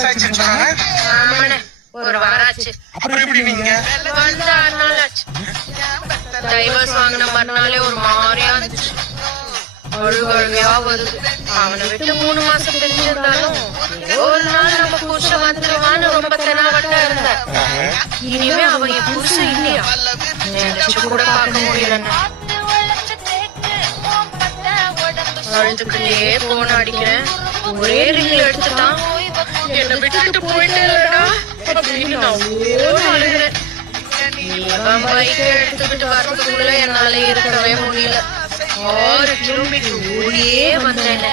ஆமாண்ணே, ஒரு வாரம் ஆச்சு. அப்புறம் எப்படி நீங்க வந்து 6 நாள் ஆச்சு. டைவர்ஸ் வாங்கின மறுநாளே ஒரு மாதிரியா இருந்துச்சு. அழுகழுகையா வருது. அவனை விட்டு 3 மாசம் தெரிஞ்சிருந்தாலும் ஒரு நாள் நம்ம புருஷன் வந்துருவான்னு ரொம்ப தெனாவட்டா இருந்தேன். இனிமே அவன் என் புருஷன் இல்லையா நினைச்சு கூட பார்க்க முடியலன்னு அழுதுகிட்டே போன் அடிக்கிறேன். ஒரே ரிங்ல எடுத்துட்டான். என்ன விட்டுட்டு போயிட்டே இல்லடா அப்படின்னு நான் ஓடி அழுகிறேன். இவன் பைக்கை எடுத்துக்கிட்டு வரதுக்குள்ள என்னால இருக்கவே முடியல. 6 கிலோமீட்டர் ஓடியே வந்தேன்.